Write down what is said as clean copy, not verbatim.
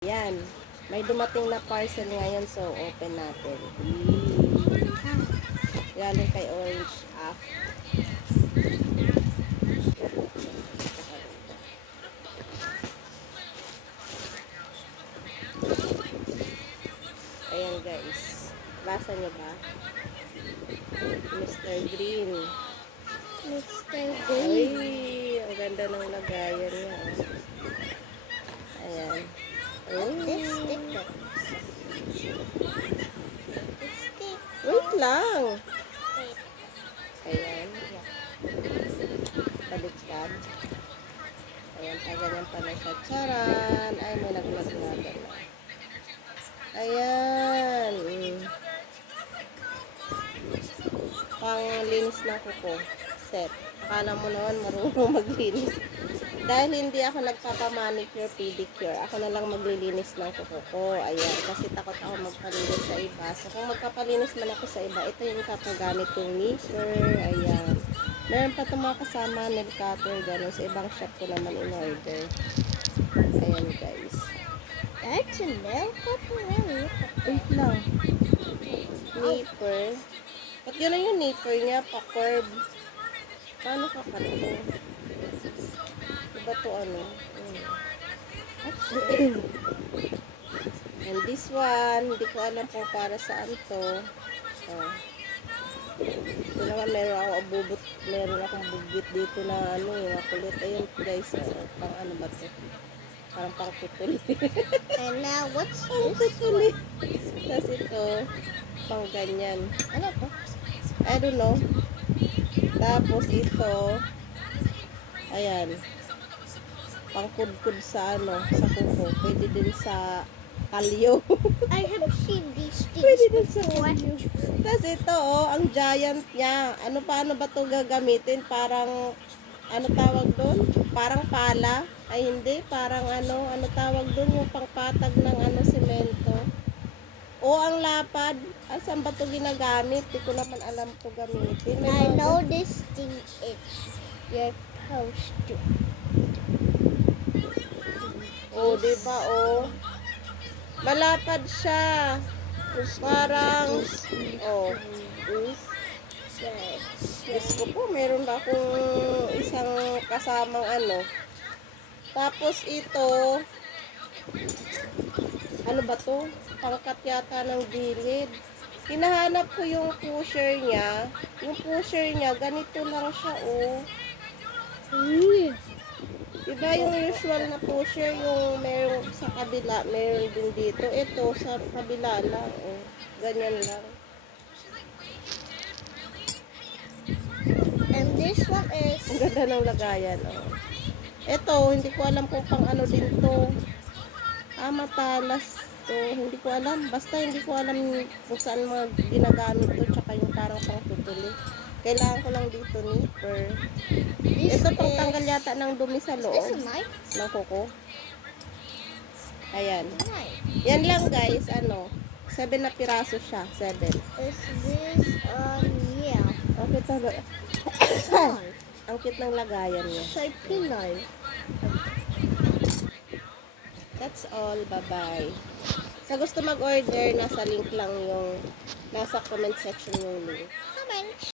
Yan. May dumating na parcel ngayon, so open natin. Galing kay Orange App. Ayan guys. Basa niyo ba? Mr. Green. Mr. Green. Ay, ang ganda ng lagayan niya. Ayan. Wait lang. Ayan. Baliktad. Ayan, ganyan pala siya. Charan! Ay, may naglag na gano'n. Ayan. Panglinis na kuko. Set. Akala mo naman marunong maglinis. Dahil hindi ako nagpapamanicure, pedicure, ako na lang maglilinis ng kuko ko. Ayan. Kasi takot ako magpalinis sa iba. So, kung magpapalinis man ako sa iba, ito yung kapagamit kong nipper. Ayan. Meron pa itong mga kasama, nail cutter, gano'n. Sa ibang shop ko naman in order. Ayan guys. That's a nail cutter. Wait lang. Nipper. Ba't yun yung nipper niya? Pa-curve. Paano ka kalito? Diba to ano? And this one, hindi ko alam kung para saan to. Oh. Ito naman meron akong bubit dito na ano, makulit. Ayun guys, pang ano ba to? Parang pang putuli. And now, what's Pang this? putuli. Tapos ito, pang ganyan. Ano to? I don't know. Tapos ito, ayan, pangkudkud sa ano, sa kuko. Pwede din sa kalyo. I have seen these Pwede things din sa before. kalyo. Tapos ito, oh, ang giant niya. Paano ba ito gagamitin? Parang, ano tawag doon? Parang pala. Ay hindi, parang ano tawag doon? Yung pangpatag ng ano, semento. O ang lapad. Saan ba ito ginagamit? Di ko naman alam ito gamitin. I know this thing is your post to. O, di ba, o? Malapad siya. Parang, o, Diyos ko po, meron ba akong isang kasamang ano. Tapos ito, ano ba to? Pangkat yata ng gilid. Hinahanap ko yung pusher niya. Yung pusher niya, ganito lang siya, oh. Diba yung usual na pusher, yung meron sa kabila, meron din dito. Ito, sa kabila lang, oh. Ganyan lang. And this one is Ang ganda ng lagayan, oh. Ito, hindi ko alam kung pang ano din to. Matalas to. Hindi ko alam. Basta hindi ko alam kung saan mga ginagamit to. Tsaka yung parang pang tutuli. Kailangan ko lang dito nipper. this Ito pang is tanggal yata ng dumi sa this loob a knife? ng kuko. Ayan. Knife. Yan lang guys. 7 na piraso siya. 7. Is this yeah? Ang cute ng Knife. ang cute ng lagayan niya. Sharpie knife. That's all. Bye-bye. Sa gusto mag-order, nasa link lang yung nasa comment section yung link.